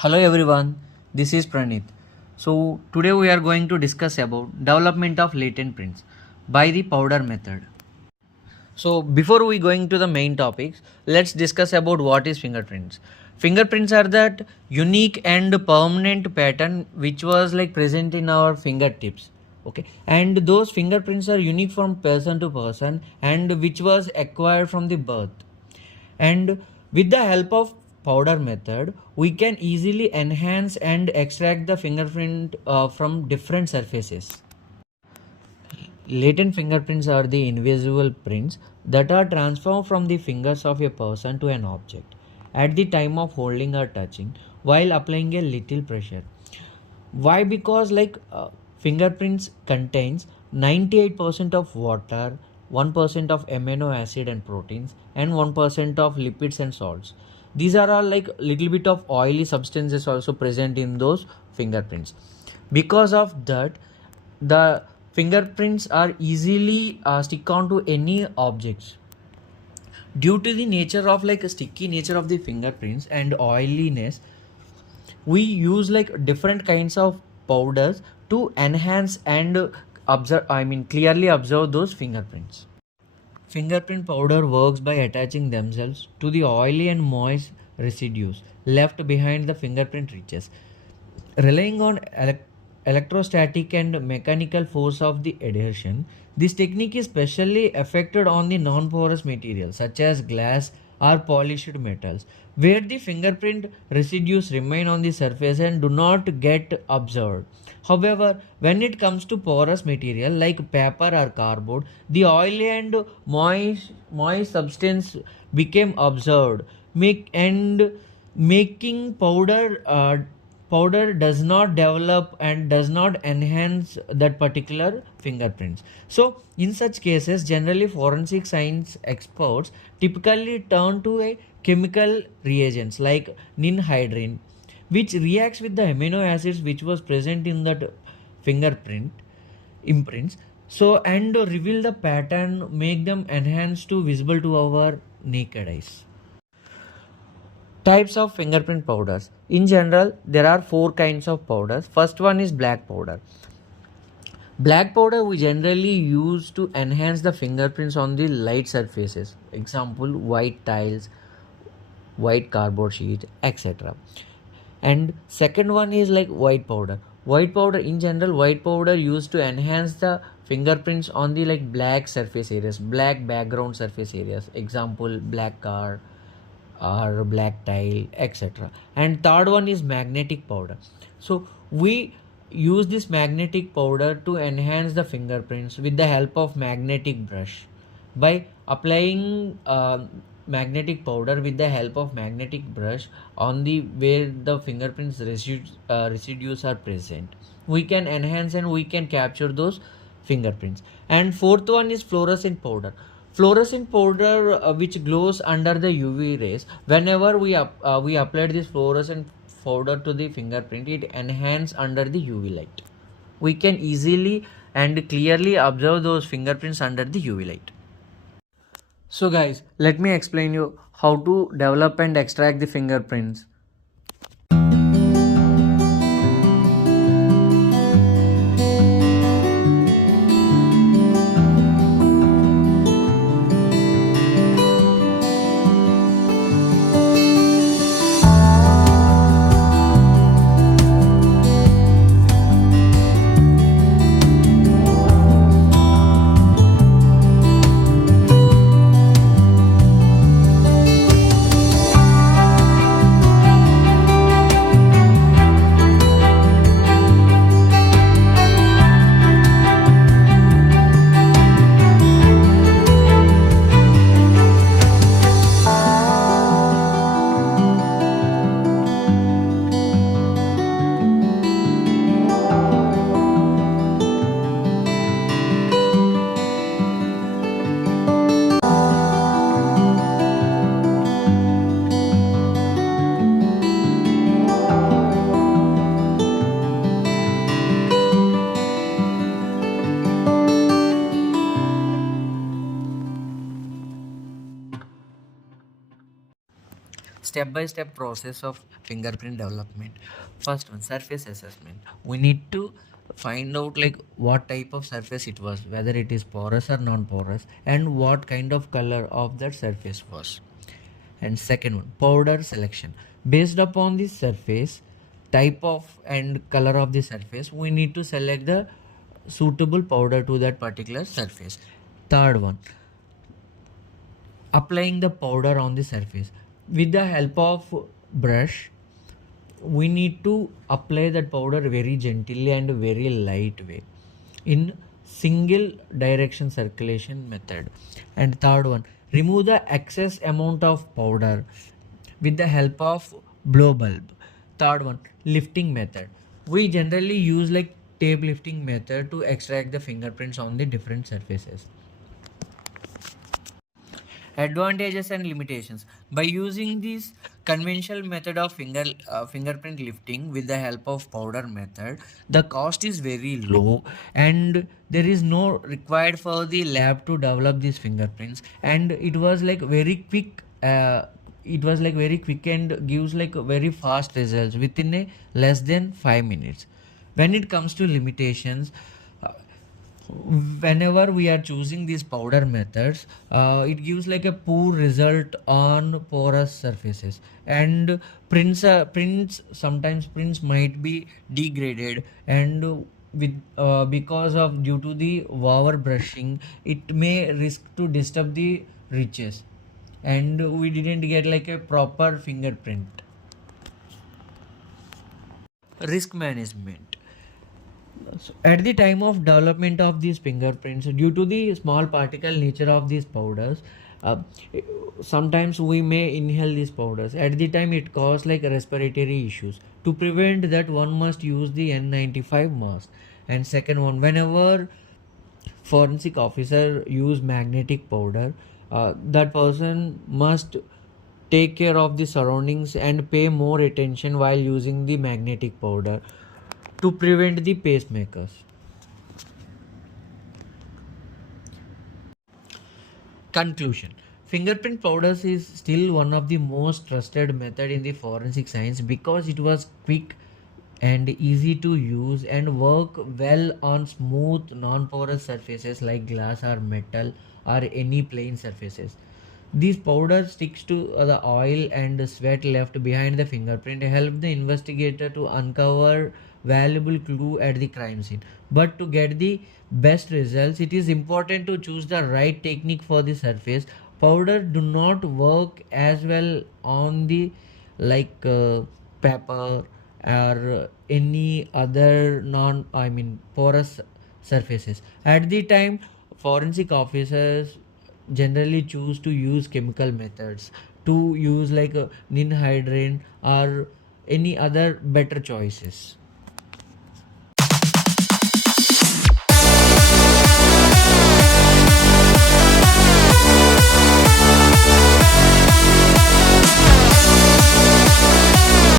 Hello everyone, this is Praneeth. So today we are going to discuss about development of latent prints by the powder method. So before we going to the main topics, let's discuss about what is fingerprints. Fingerprints are that unique and permanent pattern which was like present in our fingertips. Okay, and those fingerprints are unique from person to person and which was acquired from the birth. And with the help of powder method, we can easily enhance and extract the fingerprint from different surfaces. Latent fingerprints are the invisible prints that are transformed from the fingers of a person to an object at the time of holding or touching while applying a little pressure. Why? Because fingerprints contains 98% of water, 1% of amino acid and proteins, and 1% of lipids and salts. These are all like little bit of oily substances also present in those fingerprints. Because of that, the fingerprints are easily stick on to any objects. Due to the nature of like a sticky nature of the fingerprints and oiliness, we use like different kinds of powders to enhance and clearly observe those fingerprints. Fingerprint powder works by attaching themselves to the oily and moist residues left behind the fingerprint ridges, relying on electrostatic and mechanical force of the adhesion. This technique is specially effected on the non-porous materials such as glass or polished metals, where the fingerprint residues remain on the surface and do not get absorbed. However, when it comes to porous material like paper or cardboard, the oily and moist substance became absorbed, making powder does not develop and does not enhance that particular fingerprints. So in such cases, generally forensic science experts typically turn to a chemical reagents like ninhydrin, which reacts with the amino acids which was present in that fingerprint imprints, so and reveal the pattern, make them enhanced to visible to our naked eyes. Types of fingerprint powders. In general, there are four kinds of powders. First one is black powder. Black powder we generally use to enhance the fingerprints on the light surfaces. Example, white tiles, white cardboard sheet, etc. And second one is like white powder. White powder in general, white powder used to enhance the fingerprints on the like black surface areas, black background surface areas. Example, black car or black tile, etc. And third one is magnetic powder. So we use this magnetic powder to enhance the fingerprints with the help of magnetic brush. By applying magnetic powder with the help of magnetic brush on the where the fingerprints residues are present, we can enhance and we can capture those fingerprints. And fourth one is fluorescent powder. Fluorescent powder which glows under the UV rays. Whenever we apply this fluorescent powder to the fingerprint, it enhance under the UV light. We can easily and clearly observe those fingerprints under the UV light. So guys, let me explain you how to develop and extract the fingerprints. step by step process of fingerprint development. First one, surface assessment. We need to find out like what type of surface it was, whether it is porous or non porous, and what kind of color of that surface was. And second one, powder selection. Based upon the surface type of and color of the surface, we need to select the suitable powder to that particular surface. Third one, applying the powder on the surface with the help of brush. We need to apply that powder very gently and very light way in single direction circulation method. And third one, remove the excess amount of powder with the help of blow bulb. Third one, lifting method. We generally use like tape lifting method to extract the fingerprints on the different surfaces. Advantages and limitations. By using this conventional method of fingerprint lifting with the help of powder method, the cost is very low and there is no required for the lab to develop these fingerprints, and it was like very quick. It was like very quick and gives like very fast results within a less than 5 minutes. When it comes to limitations, uh, whenever we are choosing these powder methods, it gives like a poor result on porous surfaces, and prints sometimes prints might be degraded, and with because of due to the over brushing, it may risk to disturb the ridges, and we didn't get like a proper fingerprint. Risk management. So at the time of development of these fingerprints, due to the small particle nature of these powders, uh, sometimes we may inhale these powders. At the time, it causes like respiratory issues. To prevent that, one must use the N95 mask. And second one, whenever forensic officer use magnetic powder, that person must take care of the surroundings and pay more attention while using the magnetic powder to prevent the pacemakers. Conclusion. Fingerprint powders is still one of the most trusted method in the forensic science because it was quick and easy to use and work well on smooth non-porous surfaces like glass or metal or any plain surfaces. These powder sticks to the oil and sweat left behind the fingerprint help the investigator to uncover valuable clue at the crime scene. But to get the best results, it is important to choose the right technique for the surface. Powder do not work as well on the paper or any other non I mean porous surfaces. At the time, forensic officers generally choose to use chemical methods, to use like ninhydrin or any other better choices.